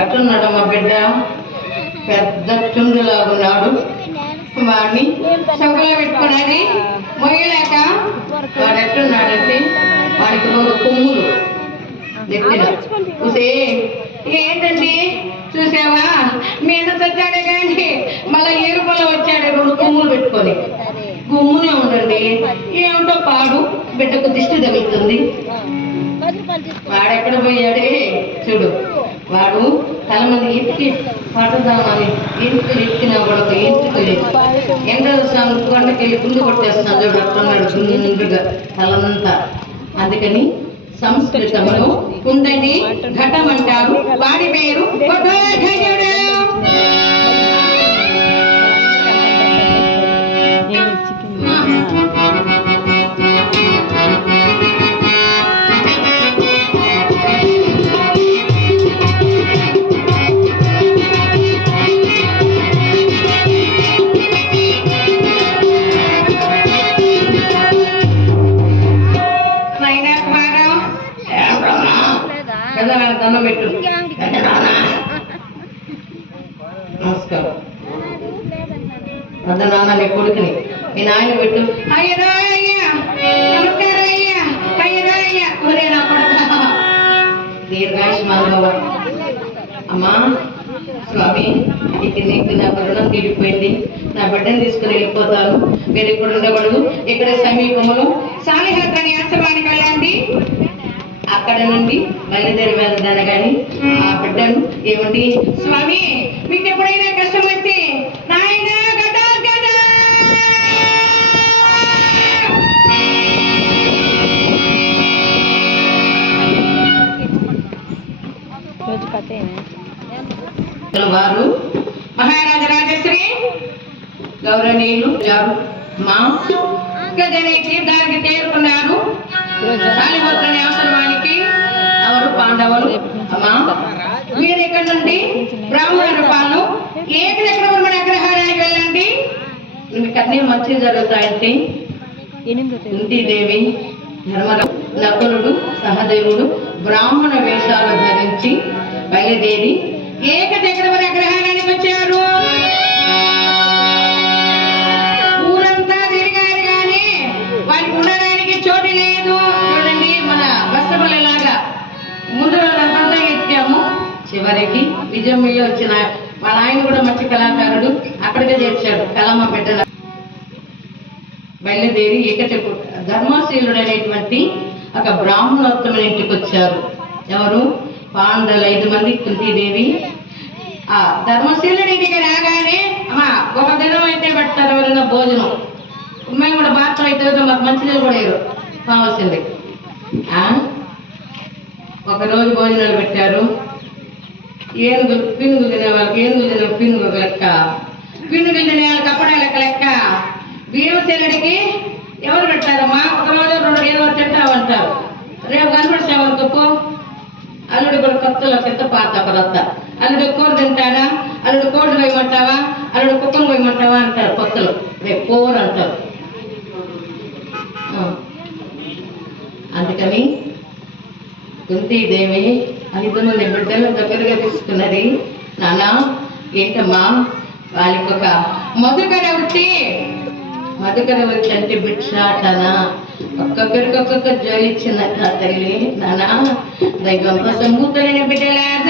ఎట్టున్నాడు మా బిడ్డ? పెద్ద చుండులాగున్నాడు. వాడిని చొక్కలో పెట్టుకున్నది మొయ్యలేక వాడు ఎట్టున్నాడంటే వాడికి 2 కొమ్ములు నెత్తిన. చూసే ఏంటండి చూసావా, మీద వచ్చాడే కానీ మళ్ళీ ఎరుపలో వచ్చాడు 2 కొమ్ములు పెట్టుకొని. గుమ్మునే ఉండండి, ఏమిటో పాడు బిడ్డకు దిష్టి తగులుతుంది. వాడెక్కడ పోయాడే చూడు, వాడు తల మంది ఇంటికి పట్టుదామని ఇంటికి ఎక్కినా కూడా ఒక ఇంటికి ఎండ కొండకెళ్ళి గుండు కొట్టేస్తున్నాడు చూడు, అట్టున్నాడు గుండుగా తలంతా. అందుకని సంస్కృతంలో కుండని ఘటం అంటారు. వాడి పేరు ఘటోత్కచుడు. దండం పెట్టు. నమస్కారం. అన్న నాన్న నీ కొడుకుని మీ నాయన పెట్టు. అయ్యరా అయ్యా, నమస్కారం అయ్యా, అయ్యరా అయ్యా. ఒరే నా కొడుక, దీర్ఘాయుష్మాన్ బాబా. అమ్మా స్వామి, నీకు నా రుణం తీరిపోయింది. నా బిడ్డను తీసుకుని వెళ్ళిపోతాను. మీరు ఇక్కడ ఉండకూడదు. ఇక్కడ సమీపంలో సాలిహత్ అనే ఆశ్రమానికి వెళ్ళండి. అక్కడ నుండి బయలుదేరి వెళ్తాను. కానీ ఆ బిడ్డను ఏమండి స్వామి, మీకు ఎప్పుడైనా కష్టం వస్తే నాయన వారు మహారాజా రాజశ్రీ గౌరవనీయులు మా గజని తీర్థానికి చేరుకున్నారు. సాలిహోత్రని ఆశ్రమానికి ఎవరు పాండవులు. అమ్మా మీరు ఇక్కడ నుండి బ్రాహ్మణ పాలన ఏకచక్రవర్మణ అగ్రహారానికి వెళ్ళండి. మీకు అన్నీ మంచి జరుగుతాయంటే కుంతీదేవి, ధర్మరాజు, నకులుడు, సహదేవుడు బ్రాహ్మణ వేషాలు ధరించి బయలుదేరి ఏకచక్రవర్తి అగ్రహారానికి వచ్చారు. ఊరంతా తిరిగారు కానీ వారికి ఉండడానికి చోటు లేదు. చూడండి, మన బస్సులాగా ముందు రోజంతా ఎక్కాము. చివరికి విజయమిల్లో వచ్చిన వాళ్ళ ఆయన కూడా మంచి కళాకారుడు, అక్కడికే చేర్చాడు కళమ్మ బిడ్డల. బయలుదేరి ఏకచక్ర ధర్మశీలుడు అనేటువంటి ఒక బ్రాహ్మణోత్తముని ఇంటికి వచ్చారు. ఎవరు? పాండవులు 5 మంది, కుంతీదేవి. ఆ ధర్మశీలుడి ఇంటికి రాగానే అమ్మా ఒక దినం అయితే పెడతారు ఎవరైనా భోజనం. మేము కూడా బాత్రూమ్ అయితే మాకు మంచినీళ్ళు కూడా వేరు కావాల్సింది. ఒకరోజు భోజనాలు పెట్టారు. ఏనుగులు పినుగులు తినే వాళ్ళకి ఏనుగులు తినే పినుగు లెక్క, పినుగులు తినే వాళ్ళకి అప్పుడే లెక్క. భీమసేనుడికి ఎవరు పెట్టారమ్మా? ఒకరోజు 2 ఏదో తింటామంటారు. రేపు కనపడిసామనుకో పో. అల్లుడు కూడా కొత్తలో చెత్త పాత కొత్త. అల్లుడు కూర తింటారా? అల్లుడు కోడి పోయమంటావా? అల్లుడు కుక్కను పోయమంటావా అంటారు కొత్తలు. రేపు పోరు అంటారు. అందుకని కుంతీదేవి 5 మంది బిడ్డలు దగ్గరగా తీసుకున్నది. నాన్న ఏంటమ్మా? వాళ్ళకి ఒక మధుకర వృత్తి అంటే భిక్షాటన. ఒక్కొక్కరికి ఒక్కొక్క జోలిచ్చిందట తల్లి. నాన్న దైవం సంబూతులైన బిడ్డలారా,